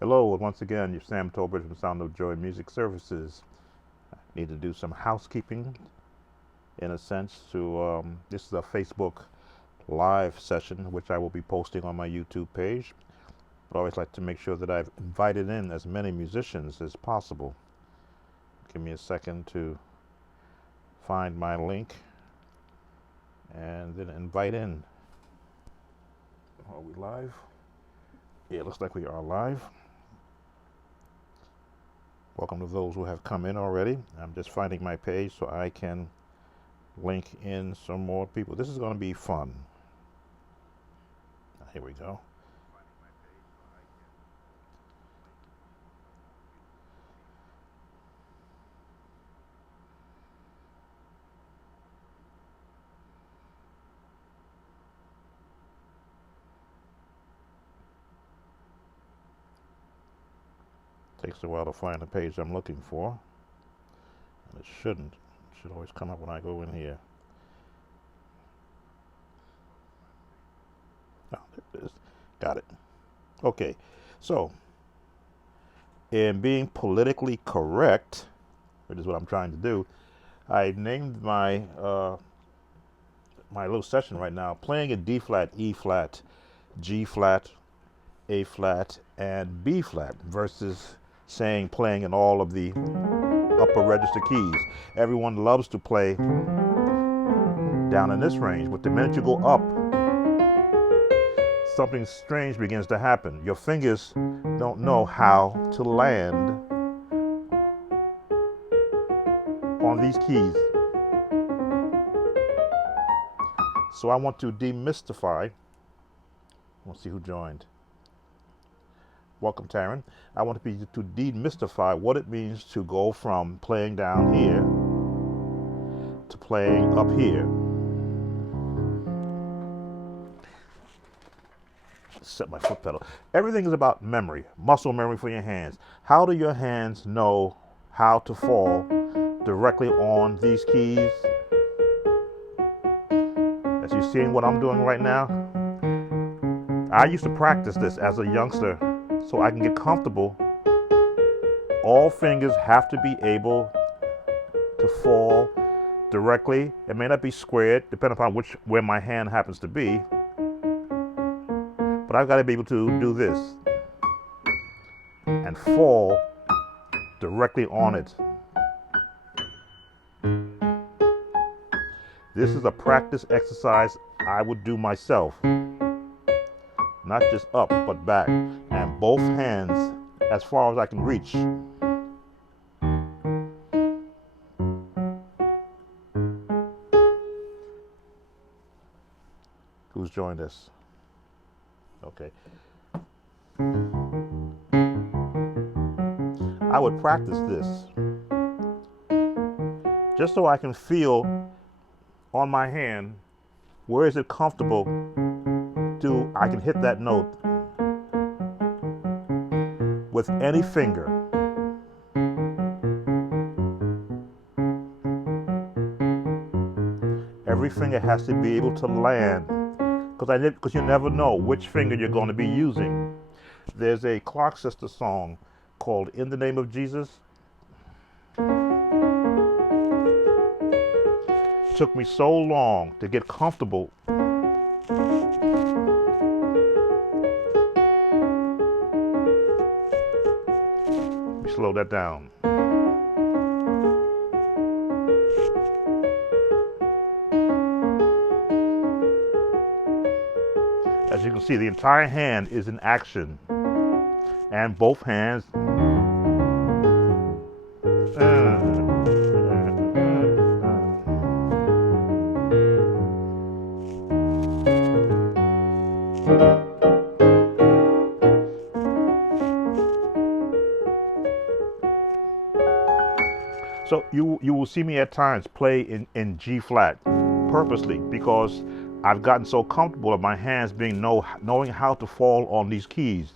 Hello, once again, you're Sam Tolbert from Sound of Joy Music Services. Need to do some housekeeping in a sense this is a Facebook live session which I will be posting on my YouTube page. But I always like to make sure that I've invited in as many musicians as possible. Give me a second to find my link and then invite in. Are we live? Yeah, it looks like we are live. Welcome to those who have come in already. I'm just finding my page so I can link in some more people. This is going to be fun. Here we go. Takes a while to find the page I'm looking for. And it shouldn't. It should always come up when I go in here. Oh, there it is. Got it. Okay. So, in being politically correct, which is what I'm trying to do, I named my little session right now playing a D flat, E flat, G flat, A flat, and B flat versus saying playing in all of the upper register keys. Everyone loves to play down in this range, but the minute you go up, something strange begins to happen. Your fingers don't know how to land on these keys. So I want to demystify. Let's see who joined. Welcome, Taryn. I want to demystify what it means to go from playing down here to playing up here. Set my foot pedal. Everything is about memory, muscle memory for your hands. How do your hands know how to fall directly on these keys? As you're seeing what I'm doing right now, I used to practice this as a youngster so I can get comfortable. All fingers have to be able to fall directly. It may not be squared, depending upon where my hand happens to be. But I've got to be able to do this and fall directly on it. This is a practice exercise I would do myself. Not just up, but back. And both hands as far as I can reach. Who's joined us? Okay. I would practice this just so I can feel on my hand where is it comfortable I can hit that note with any finger. Every finger has to be able to land because you never know which finger you're going to be using. There's a Clark Sister song called In the Name of Jesus. It took me so long to get comfortable slow that down. As you can see, the entire hand is in action. And both hands. So you will see me at times play in G flat purposely because I've gotten so comfortable with my hands knowing how to fall on these keys.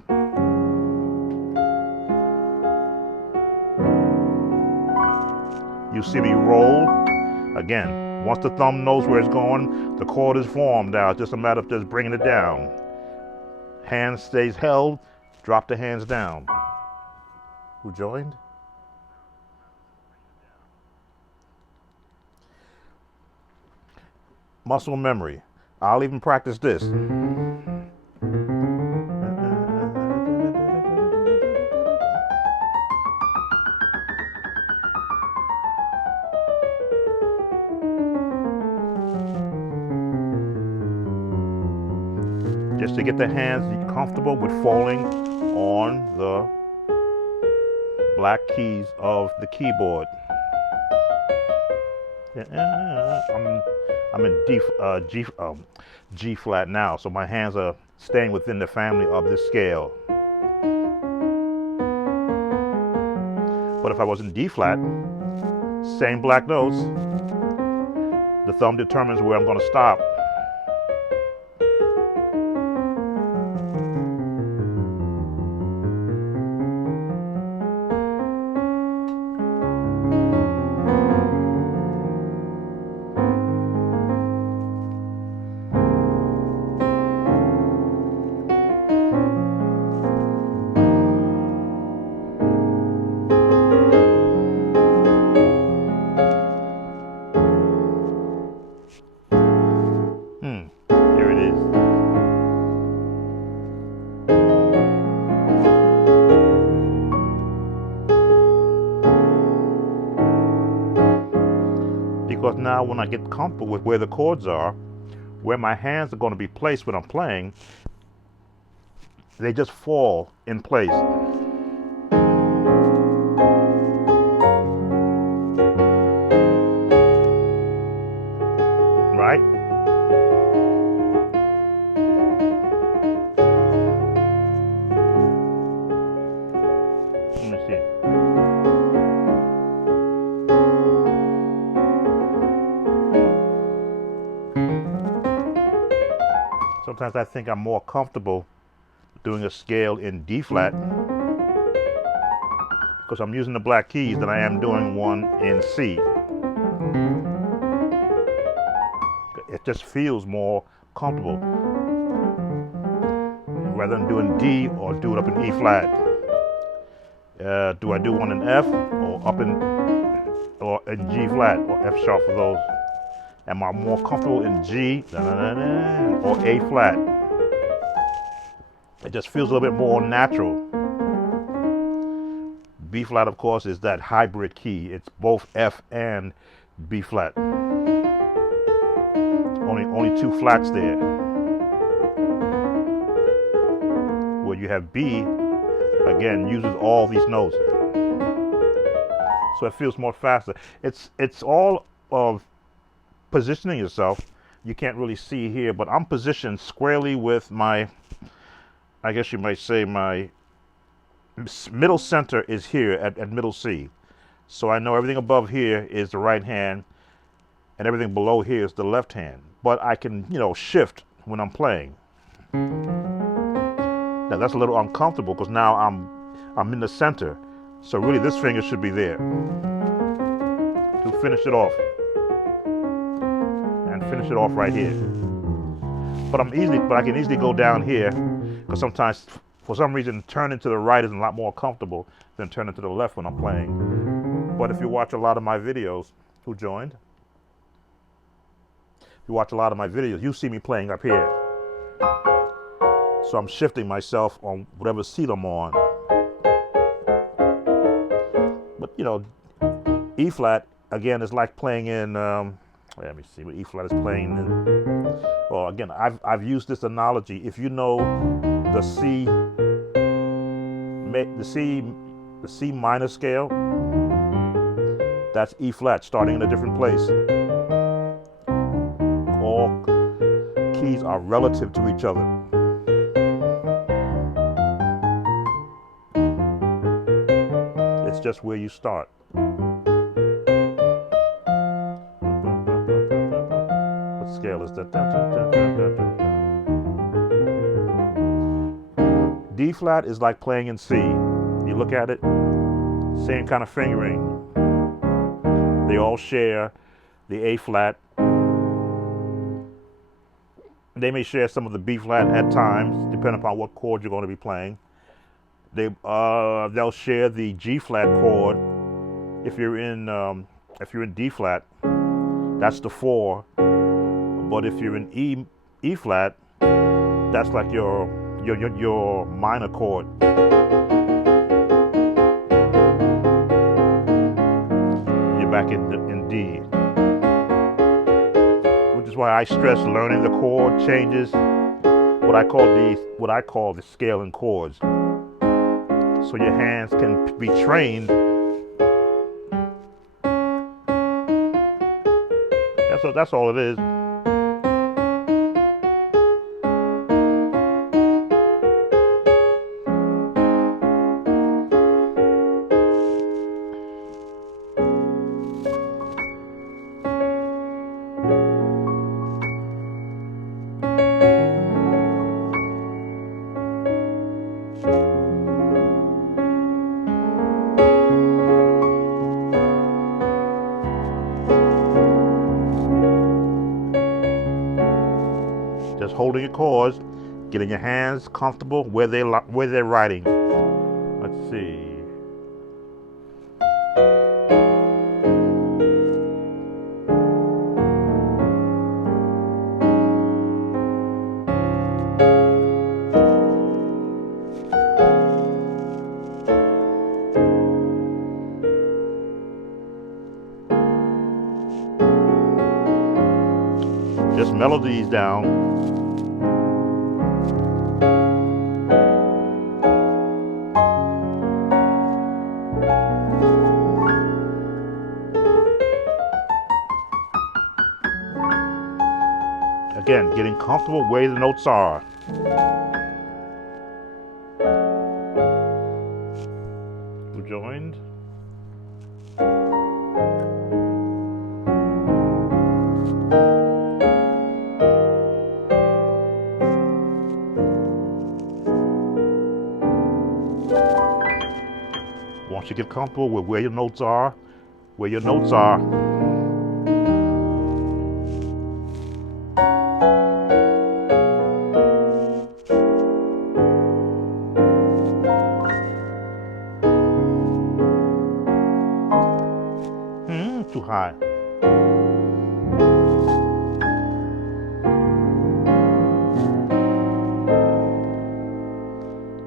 You see me roll. Again, once the thumb knows where it's going, the chord is formed now. It's just a matter of just bringing it down. Hand stays held, Drop the hands down. Who joined? Muscle memory. I'll even practice this. Just to get the hands comfortable with falling on the black keys of the keyboard. I'm in G flat now, so my hands are staying within the family of this scale. But if I was in D flat, same black notes, the thumb determines where I'm going to stop. Here it is. Because now when I get comfortable with where the chords are, where my hands are going to be placed when I'm playing, they just fall in place. Right? Let me see. Sometimes I think I'm more comfortable doing a scale in D flat because I'm using the black keys than I am doing one in C. It just feels more comfortable rather than doing D or do it up in E flat. Do I do one in F or up in G flat or F sharp for those? Am I more comfortable in G or A flat? It just feels a little bit more natural. B flat, of course, is that hybrid key. It's both F and B flat. Only two flats there. Where you have B, again, uses all these notes. So it feels more faster. It's all of positioning yourself. You can't really see here, but I'm positioned squarely with my, I guess you might say my middle center is here at middle C. So I know everything above here is the right hand and everything below here is the left hand. But I can, shift when I'm playing. Now that's a little uncomfortable because now I'm in the center. So really this finger should be there to finish it off. And finish it off right here. But I can easily go down here because sometimes for some reason turning to the right is a lot more comfortable than turning to the left when I'm playing. But if you watch a lot of my videos, who joined? If you watch a lot of my videos, you see me playing up here. So I'm shifting myself on whatever seat I'm on. But E flat, again, is like playing in, let me see what E flat is playing in. Well, again, I've used this analogy. If you know the C minor scale, that's E flat, starting in a different place. All keys are relative to each other. It's just where you start. What scale is that? D flat is like playing in C. You look at it, same kind of fingering. They all share the A flat. They may share some of the B flat at times, depending upon what chord you're going to be playing. they'll share the G flat chord. If you're in D flat, that's the 4. But if you're in E flat, that's like your minor chord. You're back in D, which is why I stress learning the chord changes. What I call the scaling chords, so your hands can be trained. That's all it is. Just holding your chords, getting your hands comfortable where they're writing. Let's see. Just mellow these down. Again, getting comfortable where the notes are. Who joined? Once you get comfortable with where your notes are, too high.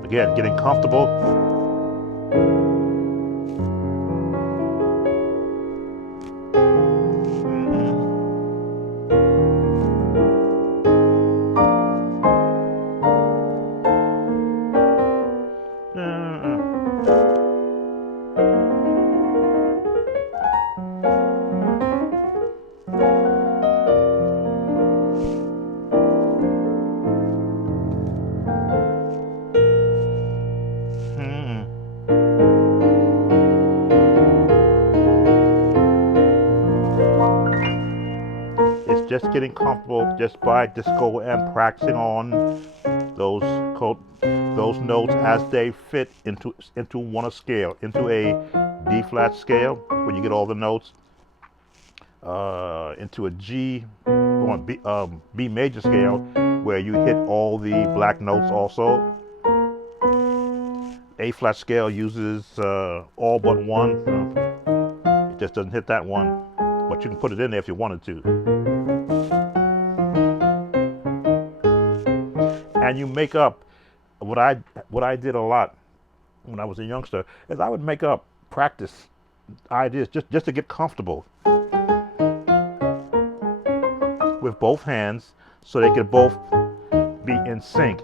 Again, getting comfortable. Just getting comfortable just by go and practicing on those notes as they fit into one scale, into a D flat scale, when you get all the notes, into a G or B major scale, where you hit all the black notes also. A flat scale uses all but one. It just doesn't hit that one, but you can put it in there if you wanted to. And you make up. What I did a lot when I was a youngster is I would make up practice ideas just to get comfortable with both hands, so they could both be in sync.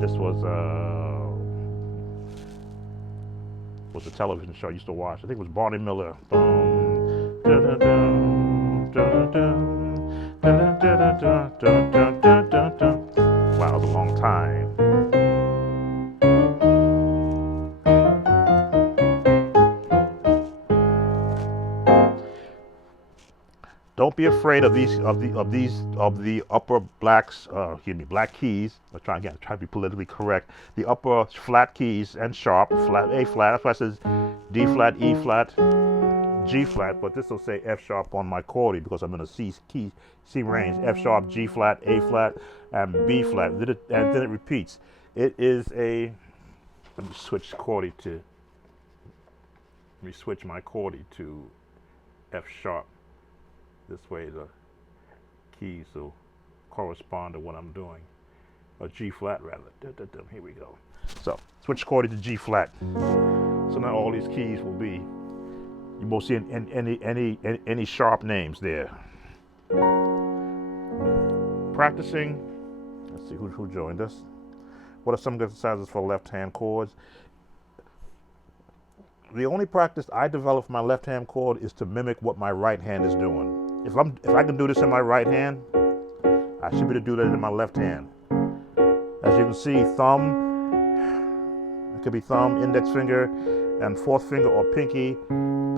This was a television show I used to watch. I think it was Barney Miller. Wow, that was a long time. Don't be afraid of the upper black keys. I'm trying to be politically correct. The upper flat keys and sharp, flat A flat. That's why it says D flat, E flat, G flat, but this will say F sharp on my chordy because I'm in a C range. F sharp, G flat, A flat, and B flat. And then it repeats. It is a, let me switch chordy to, let me switch my chordy to F sharp. This way the keys will correspond to what I'm doing. Or G flat rather. Here we go. So switch chordy to G flat. So now all these keys will be, you won't see any sharp names there. Practicing. Let's see who joined us. What are some exercises for left-hand chords? The only practice I develop for my left-hand chord is to mimic what my right hand is doing. If I can do this in my right hand, I should be able to do that in my left hand. As you can see, thumb, it could be thumb, index finger, and fourth finger, or pinky,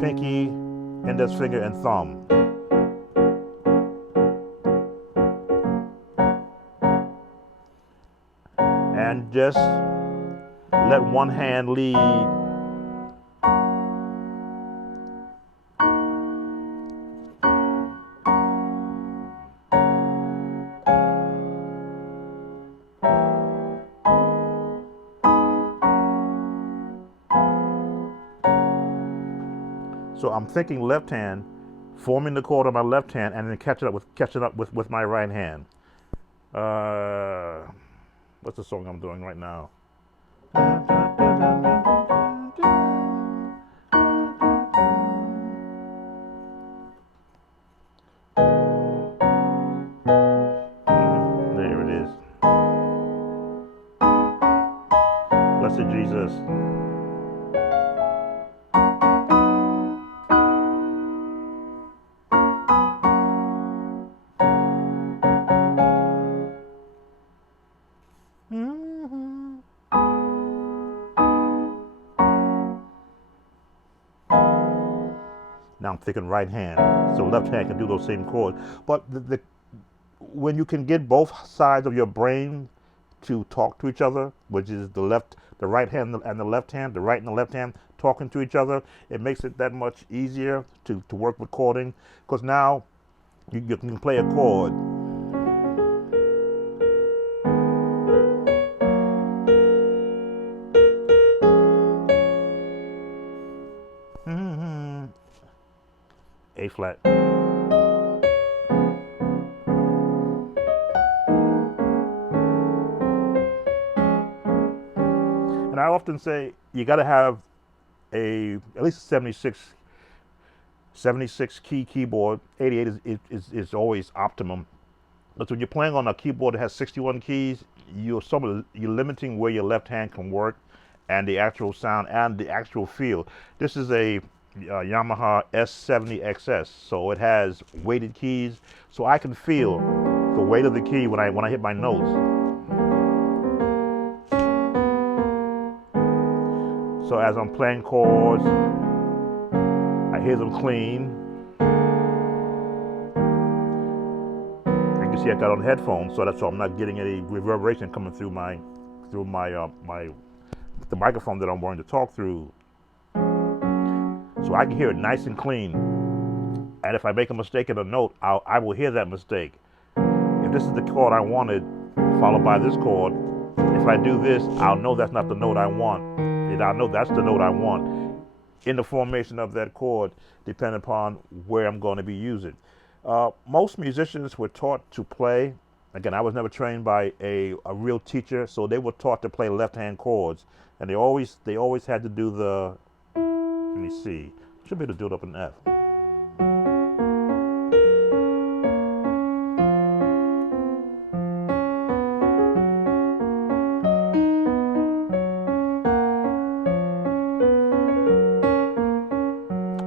index finger, and thumb. And just let one hand lead. So I'm thinking left hand, forming the chord on my left hand, and then catching up with my right hand. What's the song I'm doing right now? There it is. Blessed Jesus. Now I'm thinking right hand, so left hand can do those same chords. But when you can get both sides of your brain to talk to each other, which is the right hand and the left hand, the right and the left hand talking to each other, it makes it that much easier to work with chording. Because now you can play a chord. A flat. And I often say you got to have at least a 76 key keyboard. 88 is always optimum. But when you're playing on a keyboard that has 61 keys, you're limiting where your left hand can work, and the actual sound and the actual feel. This is a Yamaha S70XS, so it has weighted keys, so I can feel the weight of the key when I hit my notes. So as I'm playing chords, I hear them clean. You can see I got on headphones, so that's why I'm not getting any reverberation coming through the microphone that I'm wanting to talk through. So I can hear it nice and clean. And if I make a mistake in a note, I will hear that mistake. If this is the chord I wanted, followed by this chord, if I do this, I'll know that's not the note I want. And I'll know that's the note I want in the formation of that chord, depending upon where I'm going to be using. Most musicians were taught to play. Again, I was never trained by a real teacher, so they were taught to play left-hand chords. And they always had to do the, let me see, should be able to do it up in F.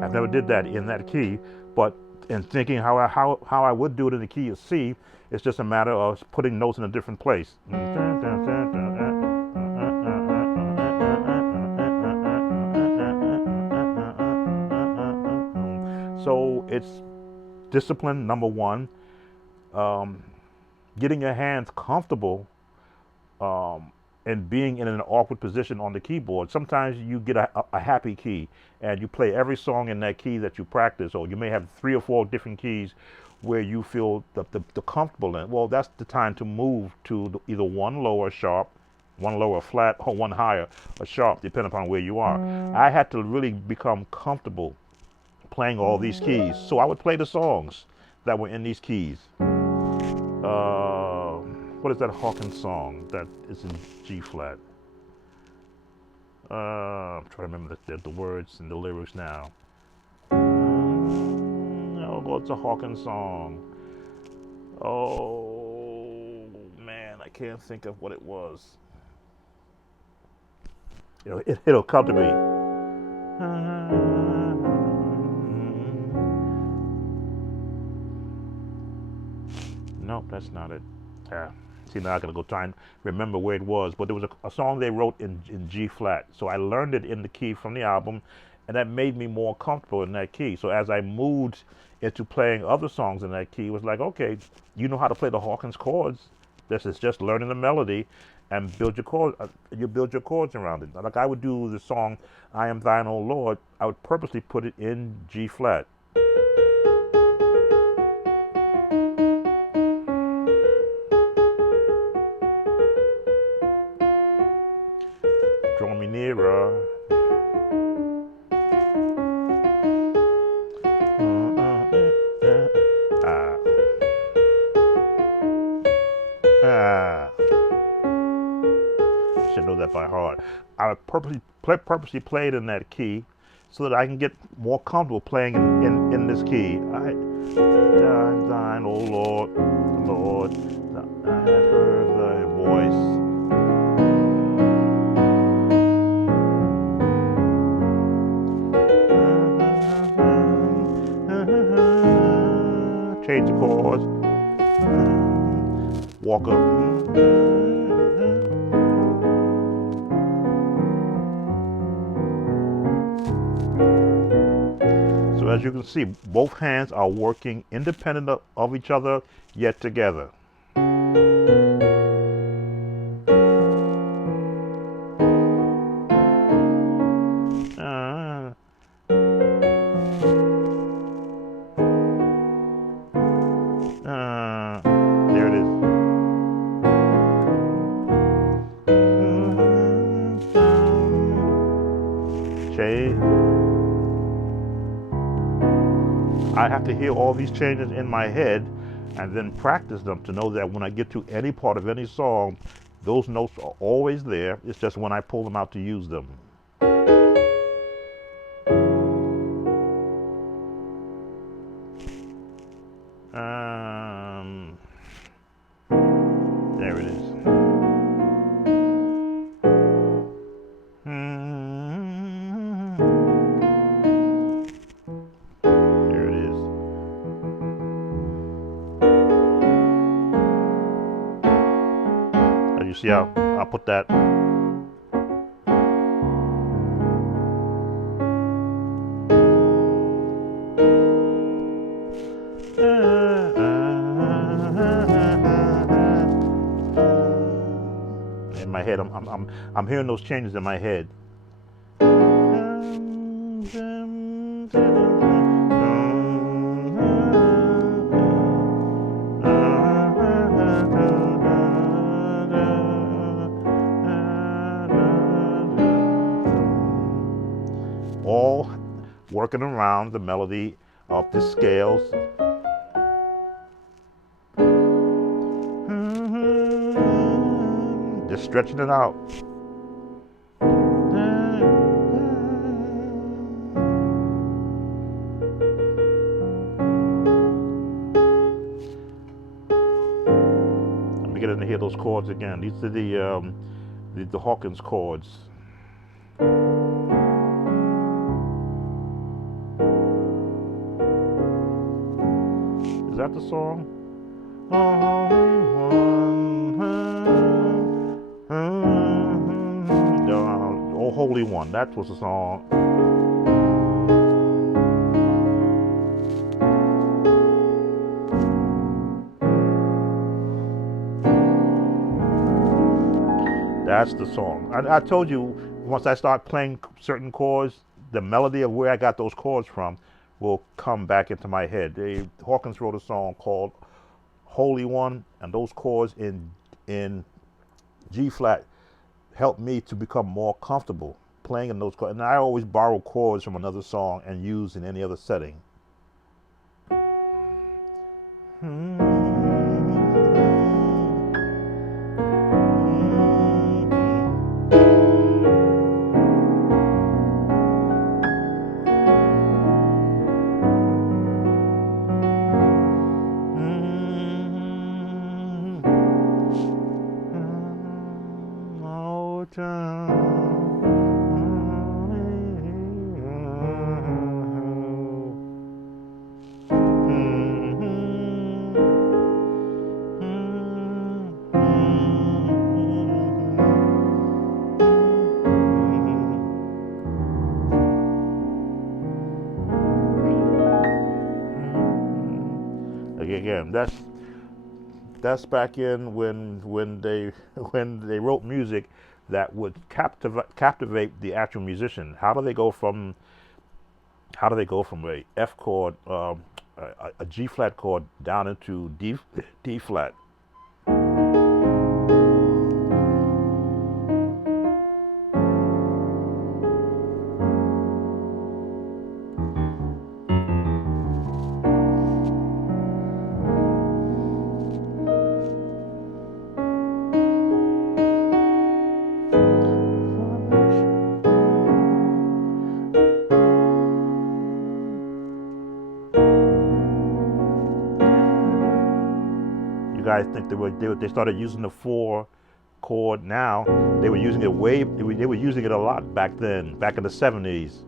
I've never did that in that key, but in thinking how I would do it in the key of C, it's just a matter of putting notes in a different place. So it's discipline, number one. Getting your hands comfortable and being in an awkward position on the keyboard. Sometimes you get a happy key and you play every song in that key that you practice, or you may have 3 or 4 different keys where you feel the comfortable in. Well, that's the time to move to either one lower sharp, one lower flat, or one higher or sharp, depending upon where you are. I had to really become comfortable playing all these keys. So I would play the songs that were in these keys. What is that Hawkins song that is in G flat? I'm trying to remember the words and the lyrics now. Oh, it's a Hawkins song. Oh man, I can't think of what it was. It'll come to me. Nope, that's not it. See, now I gotta go try and remember where it was. But there was a song they wrote in G flat. So I learned it in the key from the album, and that made me more comfortable in that key. So as I moved into playing other songs in that key, it was like, okay, you know how to play the Hawkins chords. This is just learning the melody and build your chords. You build your chords around it. Like I would do the song "I Am Thine, O Lord." I would purposely put it in G flat. Draw me nearer. Should know that by heart. I purposely played in that key so that I can get more comfortable playing in this key. I thine, O Lord, Lord, I have heard thy voice. Change the chords. Walk up. So as you can see, both hands are working independent of each other, yet together. There it is. Change. I have to hear all these changes in my head and then practice them to know that when I get to any part of any song, those notes are always there. It's just when I pull them out to use them. There it is. There it is. As you see how I put that. In my head, I'm hearing those changes in my head. All working around the melody of the scales. Just stretching it out. I'm beginning to hear those chords again. These are the Hawkins chords. Is that the song? Oh, Holy One. That was the song. That's the song. I told you, once I start playing certain chords, the melody of where I got those chords from will come back into my head. Hawkins wrote a song called Holy One, and those chords in G flat helped me to become more comfortable playing in those chords. And I always borrow chords from another song and use in any other setting. Again, that's back in when they when they wrote music that would captivate the actual musician. How do they go from a F chord, a G flat chord down into D flat? You guys think they started using the 4 chord now? They were using it they were using it a lot back then, back in the 70s.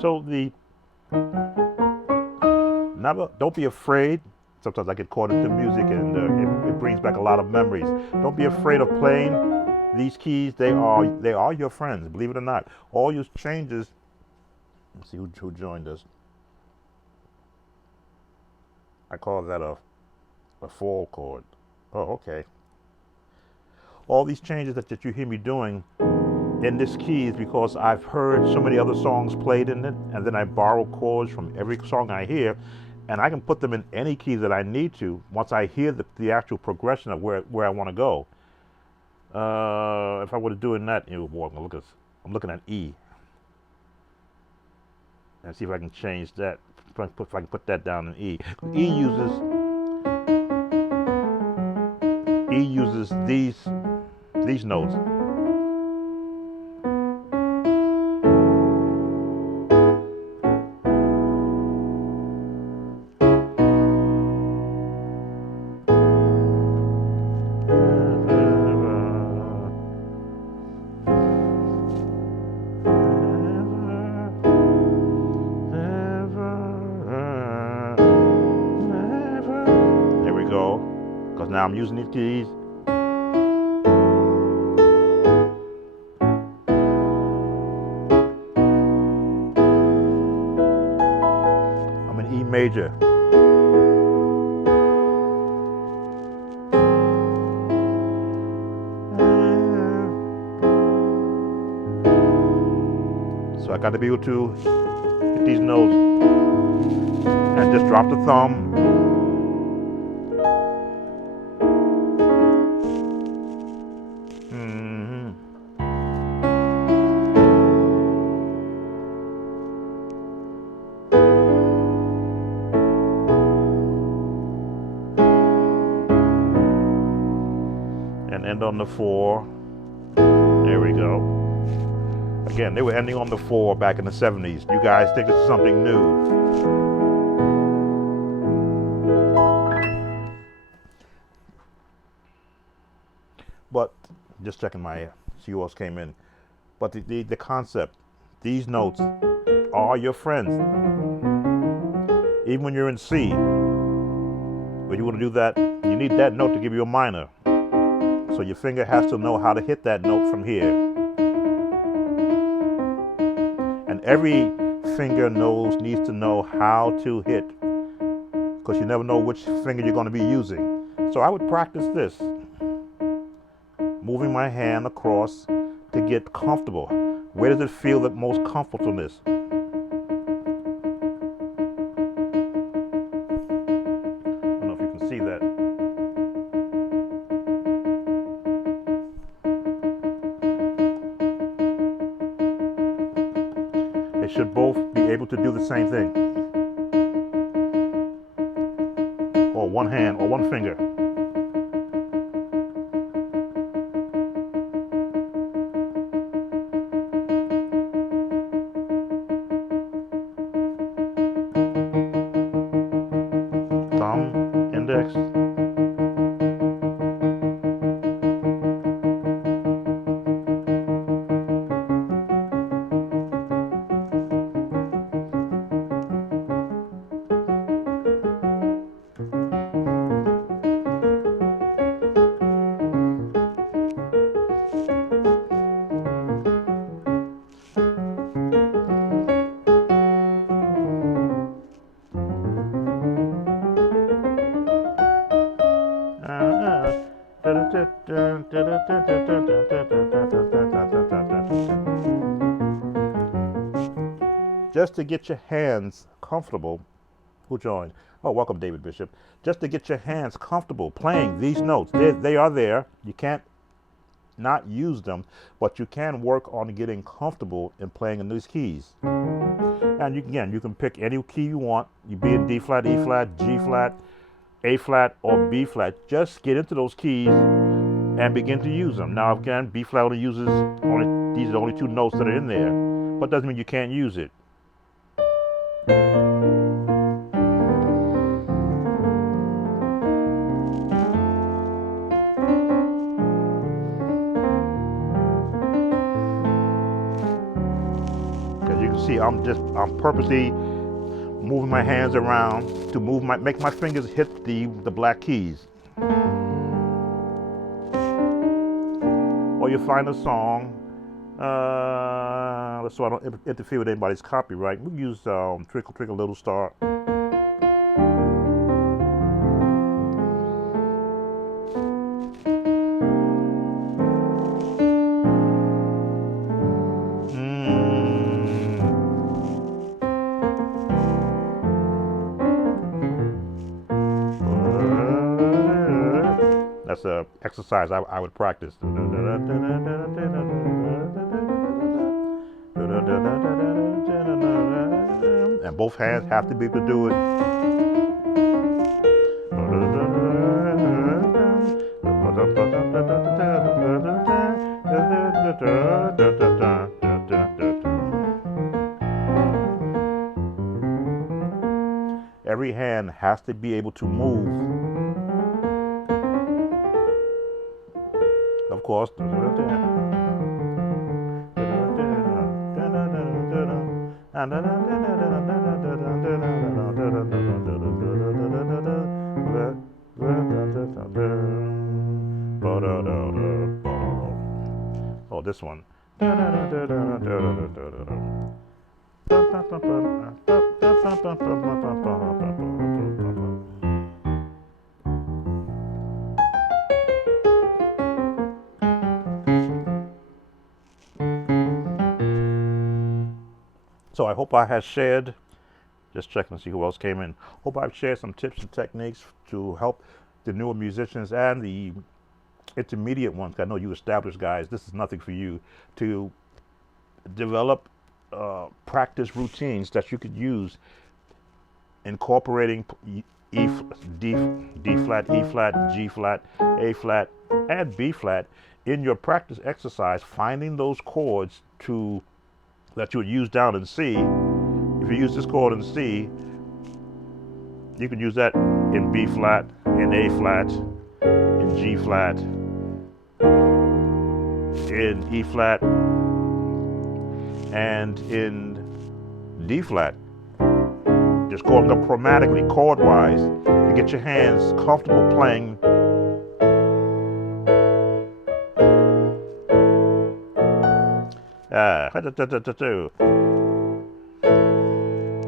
So don't be afraid. Sometimes I get caught into music, and it brings back a lot of memories. Don't be afraid of playing these keys. They are your friends. Believe it or not, all your changes. Let's see who joined us. I call that a fall chord. Oh, okay. All these changes that you hear me doing in this key is because I've heard so many other songs played in it, and then I borrow chords from every song I hear, and I can put them in any key that I need to once I hear the actual progression of where I want to go. If I were to do it in that, I'm looking at E, and see if I can change that. If I can put that down in E. E uses these notes. There we go. Because now I'm using these keys. I'm in E major. So I got to be able to hit these notes and just drop the thumb. And end on the 4. There we go. Again, they were ending on the 4 back in the 70s. You guys think this is something new. Just checking my, see who else came in. But the concept, these notes are your friends. Even when you're in C, when you want to do that, you need that note to give you a minor. So your finger has to know how to hit that note from here. And every finger needs to know how to hit, because you never know which finger you're going to be using. So I would practice this, moving my hand across to get comfortable. Where does it feel the most comfortableness? I don't know if you can see that. They should both be able to do the same thing. Or one hand or one finger. Thumb, index. Just to get your hands comfortable. Who joined? Oh, welcome, David Bishop. Just to get your hands comfortable playing these notes. They are there. You can't not use them, but you can work on getting comfortable in playing in these keys. And you can pick any key you want. You be in D flat, E flat, G flat, A flat, or B flat. Just get into those keys and begin to use them. Now, again, B flat only uses these are the only two notes that are in there, but doesn't mean you can't use it. See, I'm purposely moving my hands around to make my fingers hit the black keys. Or you find a song, so I don't interfere with anybody's copyright. We use Twinkle Twinkle Little Star. That's an exercise I would practice. And both hands have to be able to do it. Every hand has to be able to move. Of course. Oh, this one. So I hope I have shared, just checking to see who else came in. Hope I've shared some tips and techniques to help the newer musicians and the intermediate ones. I know you established guys, this is nothing for you, to develop practice routines that you could use, incorporating D flat, E flat, G flat, A flat, and B flat in your practice exercise, finding those chords that you would use down in C. If you use this chord in C, you can use that in B flat, in A flat, in G flat, in E flat, and in D flat. Just going up chromatically, chord-wise, to get your hands comfortable playing.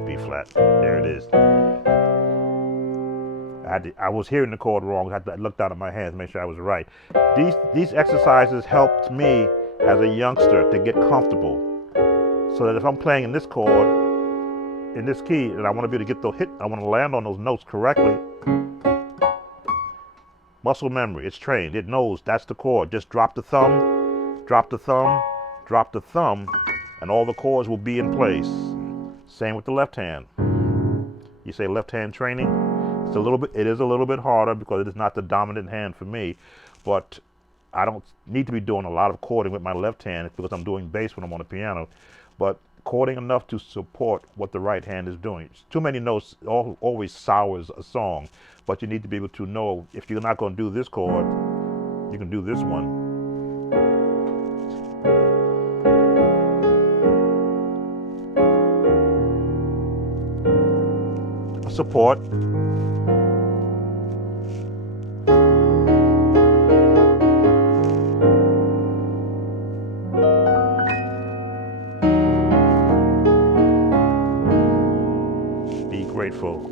B flat. There it is. I was hearing the chord wrong. I had to look down at my hands, make sure I was right. These exercises helped me as a youngster to get comfortable, so that if I'm playing in this chord, in this key, and I want to be able to get those hit, I want to land on those notes correctly. Muscle memory, it's trained. It knows that's the chord. Just drop the thumb, drop the thumb, drop the thumb, and all the chords will be in place. Same with the left hand. You say left hand training. It is a little bit harder because it is not the dominant hand for me, but I don't need to be doing a lot of chording with my left hand because I'm doing bass when I'm on the piano, but chording enough to support what the right hand is doing. Too many notes always sours a song, but you need to be able to know if you're not going to do this chord, you can do this one. Support. Be grateful.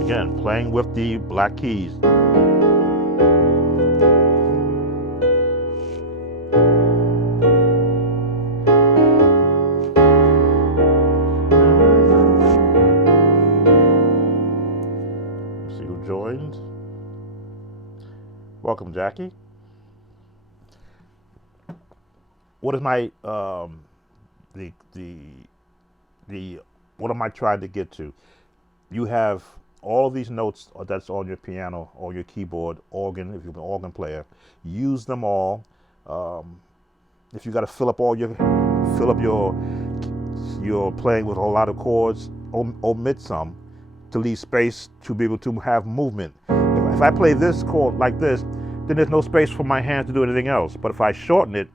Again, playing with the black keys. See who joined. Welcome, Jackie. What is my what am I trying to get to? You have all of these notes that's on your piano or your keyboard, organ, if you're an organ player. Use them all. If you got to fill up your playing with a lot of chords, omit some to leave space to be able to have movement. If I play this chord like this, then there's no space for my hands to do anything else. But if I shorten it,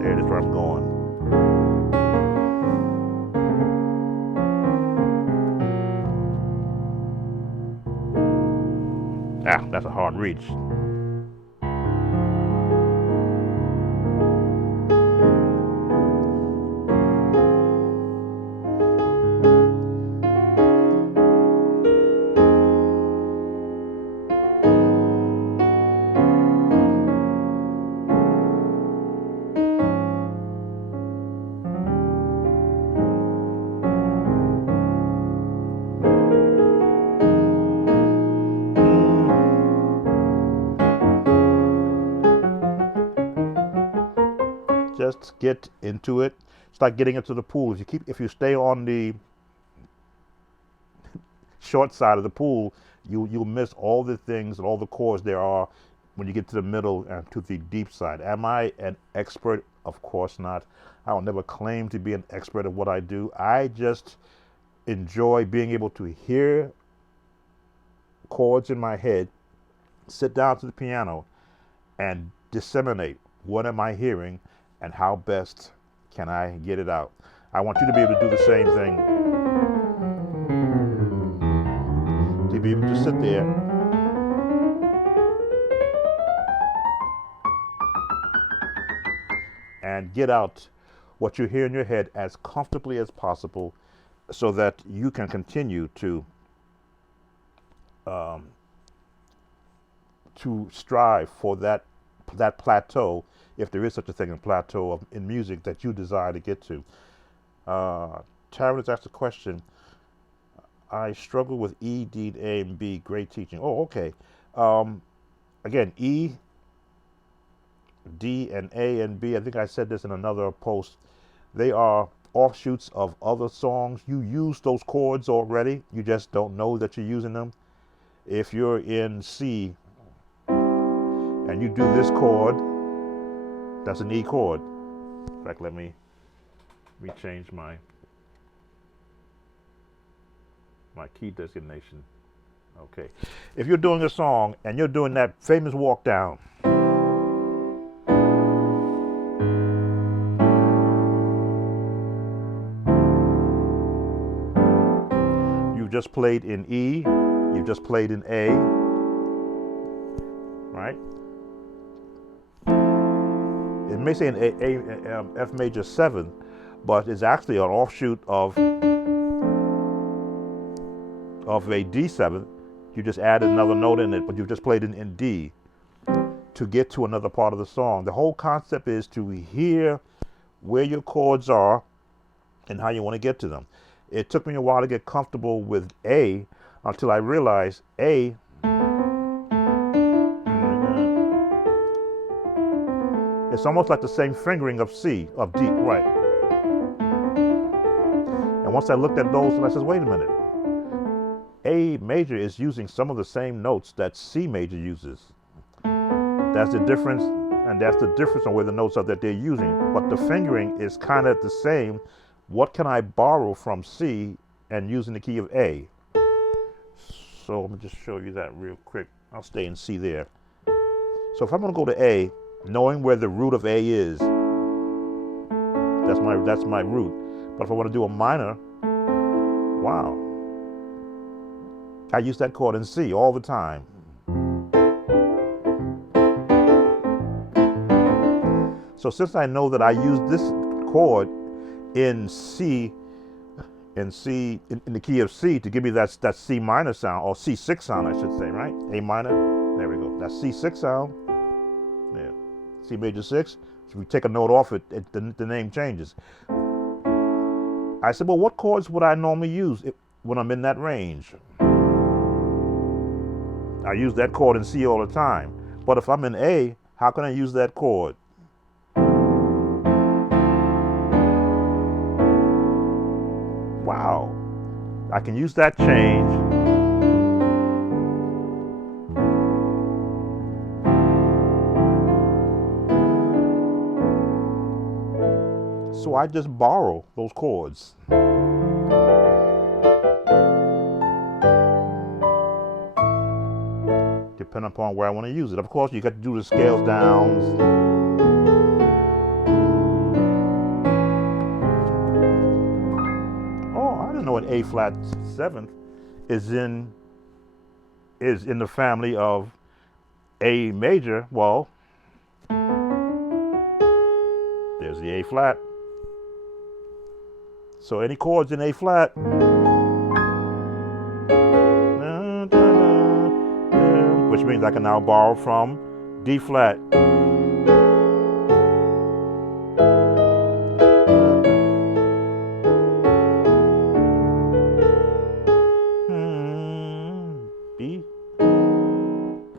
there it is where I'm going. That's a hard reach. Just get into it. It's like getting into the pool. If you stay on the short side of the pool, you'll miss all the things and all the chords there are when you get to the middle and to the deep side. Am I an expert? Of course not. I will never claim to be an expert at what I do. I just enjoy being able to hear chords in my head, sit down to the piano, and disseminate what am I hearing and how best can I get it out. I want you to be able to do the same thing. To be able to sit there and get out what you hear in your head as comfortably as possible so that you can continue to strive for that plateau, if there is such a thing, a plateau in music that you desire to get to. Taryn has asked a question. I struggle with E, D, A, and B. Great teaching. Oh, okay. Again, E, D, and A, and B. I think I said this in another post. They are offshoots of other songs. You use those chords already. You just don't know that you're using them. If you're in C and you do this chord, that's an E chord. In fact, let me change my key designation. Okay. If you're doing a song and you're doing that famous walk down, you just played in E, you just played in A, right? It may say an F major 7, but it's actually an offshoot of a D7. You just added another note in it, but you just played it in D to get to another part of the song. The whole concept is to hear where your chords are and how you want to get to them. It took me a while to get comfortable with A until I realized A it's almost like the same fingering of C, of D, right? And once I looked at those, and I said, wait a minute. A major is using some of the same notes that C major uses. That's the difference, and that's the difference on where the notes are that they're using. But the fingering is kind of the same. What can I borrow from C and use in the key of A? So let me just show you that real quick. I'll stay in C there. So if I'm going to go to A, knowing where the root of A is, that's my root. But if I want to do a minor, wow. I use that chord in C all the time. So since I know that I use this chord in C, in the key of C to give me that C minor sound, or C6 sound, I should say, right? A minor, there we go. That C6 sound, yeah. C major 6. So we take a note off it, the name changes. I said, well, what chords would I normally use when I'm in that range? I use that chord in C all the time. But if I'm in A, how can I use that chord? Wow. I can use that change. So I just borrow those chords. Depending upon where I want to use it. Of course, you got to do the scales downs. Oh, I didn't know an A flat 7th is in the family of A major. Well, there's the A flat. So any chords in A flat, which means I can now borrow from D flat. B.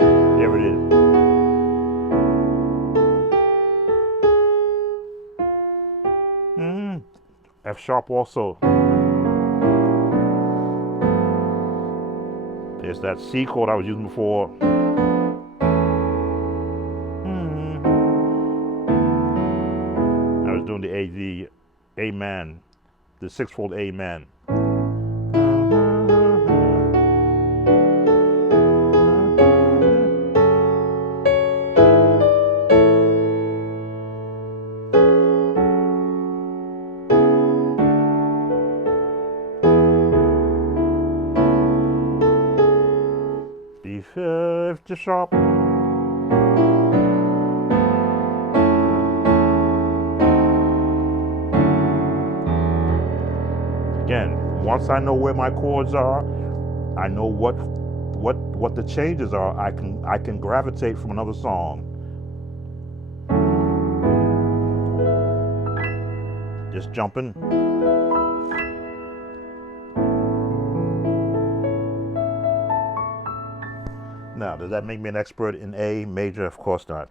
There it is. F sharp also. There's that C chord I was using before. I was doing the Amen, the 6-fold Amen. B5 sharp. Again, once I know where my chords are, I know what the changes are. I can gravitate from another song. Just jumping. Now, does that make me an expert in A major? Of course not.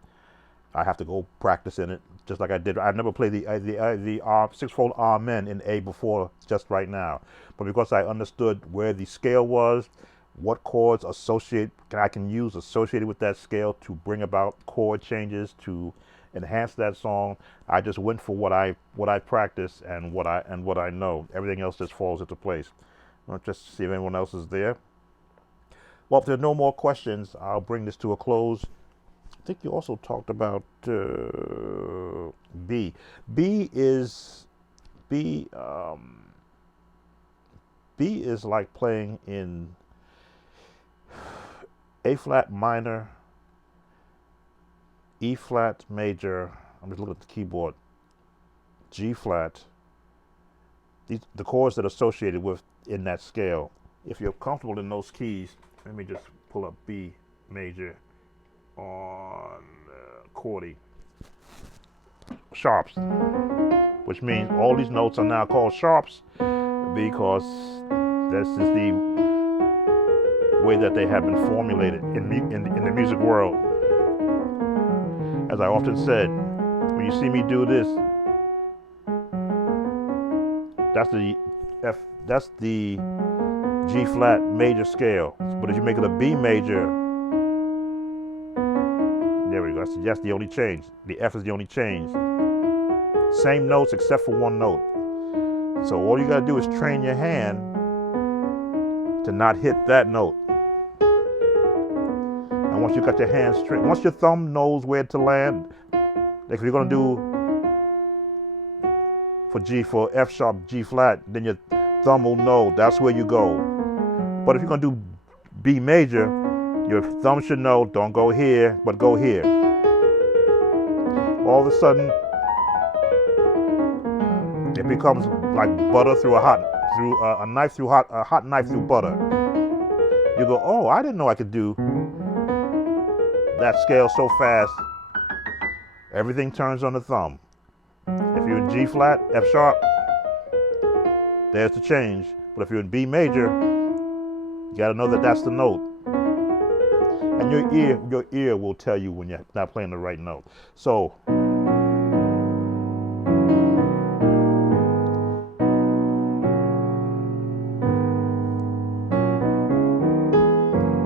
I have to go practice in it just like I did. I never played the sixfold Amen in A before, just right now, but because I understood where the scale was, what chords I can use associated with that scale to bring about chord changes to enhance that song. I just went for what I practice and what I know. Everything else just falls into place. I'll just see if anyone else is there. Well, if there are no more questions, I'll bring this to a close. I think you also talked about B. B is B. B is like playing in A flat minor, E flat major. I'm just looking at the keyboard. G flat. The chords that are associated with in that scale. If you're comfortable in those keys, let me just pull up B major on chordy. Sharps, which means all these notes are now called sharps because this is the way that they have been formulated in the music world. As I often said, when you see me do this, that's the G flat major scale. But if you make it a B major, there we go. That's the only change. The F is the only change. Same notes except for one note. So all you gotta do is train your hand to not hit that note. And once you got your hand straight, once your thumb knows where to land, like if you're gonna do for F sharp, G flat, then your thumb will know that's where you go. But if you're gonna do B major, your thumb should know, don't go here, but go here. All of a sudden, it becomes like butter through a hot knife through butter. You go, oh, I didn't know I could do that scale so fast. Everything turns on the thumb. If you're in G flat, F sharp, there's the change. But if you're in B major, you gotta know that that's the note. And your ear will tell you when you're not playing the right note. So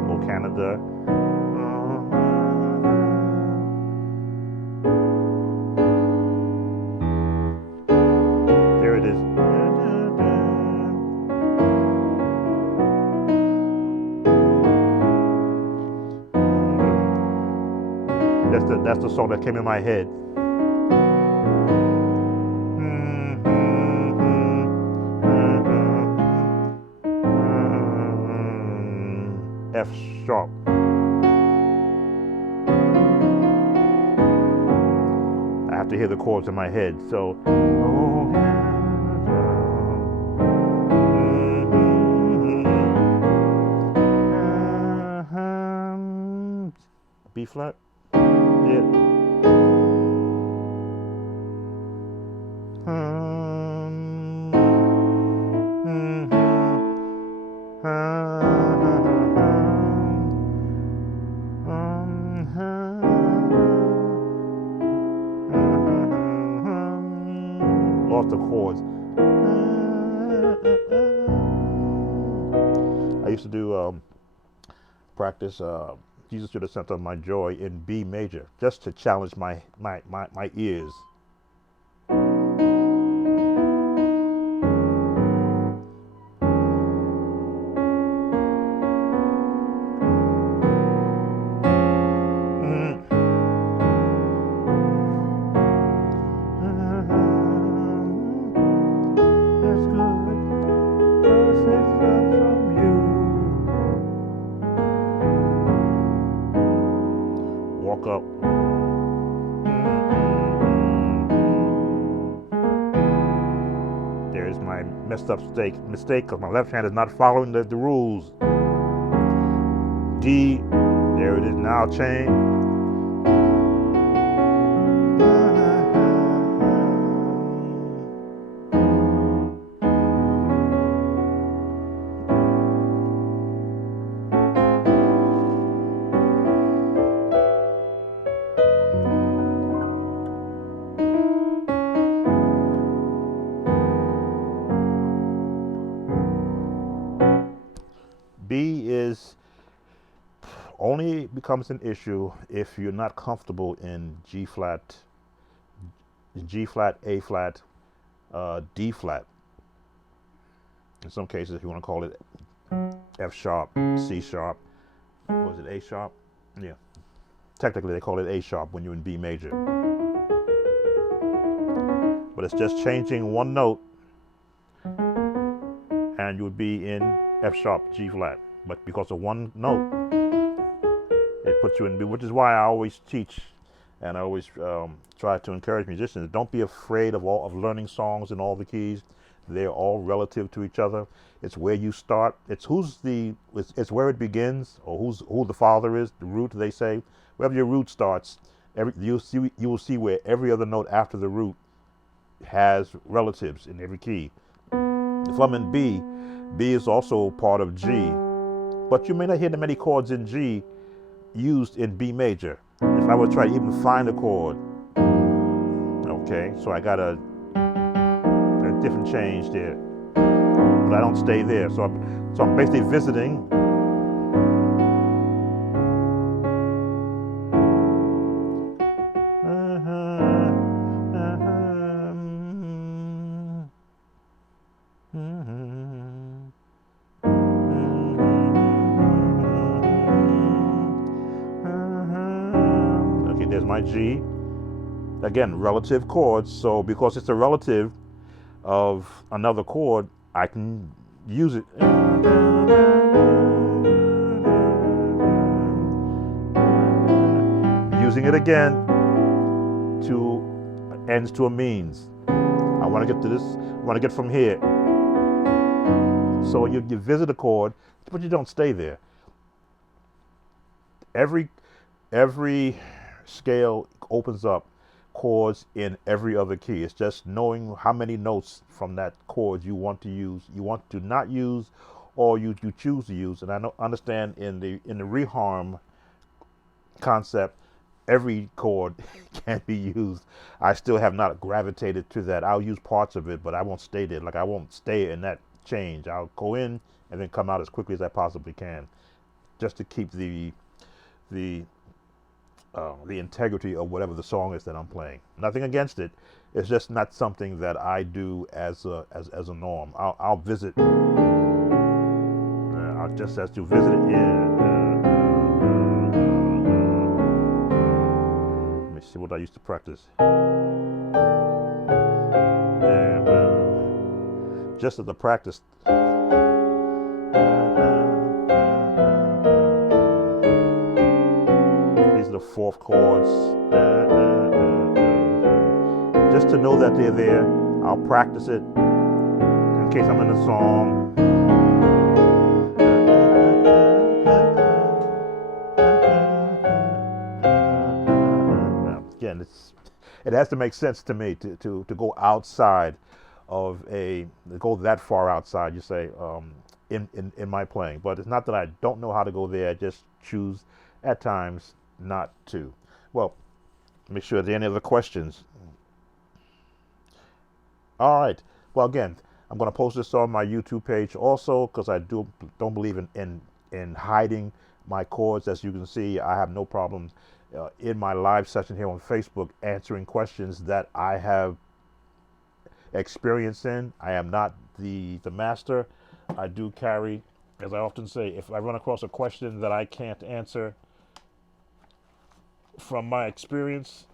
Oh Canada. There it is. That's the song that came in my head. F sharp. I have to hear the chords in my head. So B flat. Yeah. Lost the chords. I used to do practice Jesus to the Center of My Joy in B major, just to challenge my ears. Walk up. There's my messed up mistake because my left hand is not following the rules. D, there it is now, chain. is only becomes an issue if you're not comfortable in G flat, A flat, D flat. In some cases, if you want to call it F sharp, C sharp, was it A sharp? Yeah. Technically, they call it A sharp when you're in B major. But it's just changing one note, and you would be in F sharp, G flat. But because of one note, it puts you in B, which is why I always teach, and I always try to encourage musicians: don't be afraid of learning songs in all the keys. They're all relative to each other. It's where you start. It's it's where it begins, or who the father is, the root, they say. Wherever your root starts, you will see where every other note after the root has relatives in every key. If I'm in B, B is also part of G, but you may not hear the many chords in G used in B major. If I would try to even find a chord, okay, so I got a different change there, but I don't stay there. So I'm basically visiting. Okay, there's my G. Again, relative chords. So because it's a relative of another chord, I can use it. Using it again to ends to a means. I want to get to this. I want to get from here. So you visit a chord, but you don't stay there. Every scale opens up chords in every other key. It's just knowing how many notes from that chord you want to use, you want to not use, or you choose to use. And I understand in the reharm concept, every chord can be used. I still have not gravitated to that. I'll use parts of it, but I won't stay there. Like I won't stay in that change. I'll go in and then come out as quickly as I possibly can, just to keep the integrity of whatever the song is that I'm playing. Nothing against it. It's just not something that I do as a norm. I'll visit. I'll just as to visit it. Let me see what I used to practice. Just as a practice. The fourth chords, just to know that they're there. I'll practice it in case I'm in a song. Again, it has to make sense to me to go outside of go that far outside. You say in my playing, but it's not that I don't know how to go there. I just choose at times not to. Well, make sure there are any other questions. All right. Well, again, I'm going to post this on my YouTube page also, because I don't believe in hiding my chords. As you can see, I have no problem in my live session here on Facebook answering questions that I have experience in. I am not the master. I do carry, as I often say, if I run across a question that I can't answer, from my experience,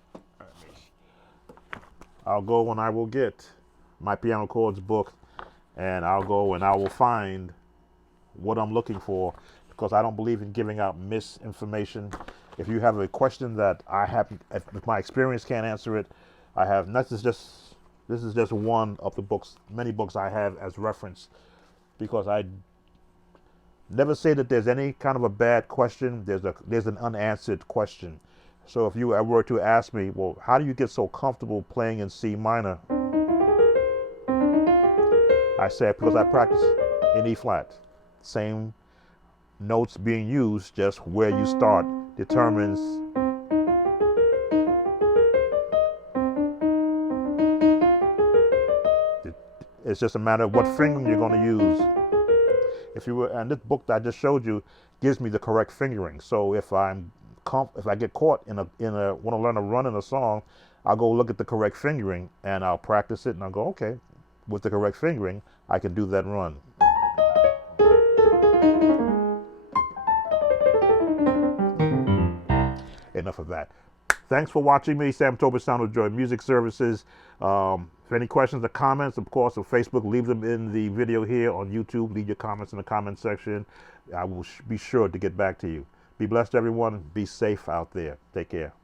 I'll go and I will get my piano chords book, and I'll go and I will find what I'm looking for, because I don't believe in giving out misinformation. If you have a question that if my experience can't answer it, this is just one of the books, many books I have as reference, because I never say that there's any kind of a bad question. There's an unanswered question. So if you were to ask me, well, how do you get so comfortable playing in C minor? I say, because I practice in E flat. Same notes being used, just where you start determines it's just a matter of what finger you're going to use. If you were, and this book that I just showed you gives me the correct fingering. So if if I get caught in a want to learn a run in a song, I'll go look at the correct fingering and I'll practice it and I'll go, okay, with the correct fingering, I can do that run. Enough of that. Thanks for watching me, Sam Tobin, Sound of Joy Music Services. For any questions or comments, of course, on Facebook, leave them in the video here. On YouTube, leave your comments in the comment section. I will be sure to get back to you. Be blessed, everyone. Be safe out there. Take care. Bye.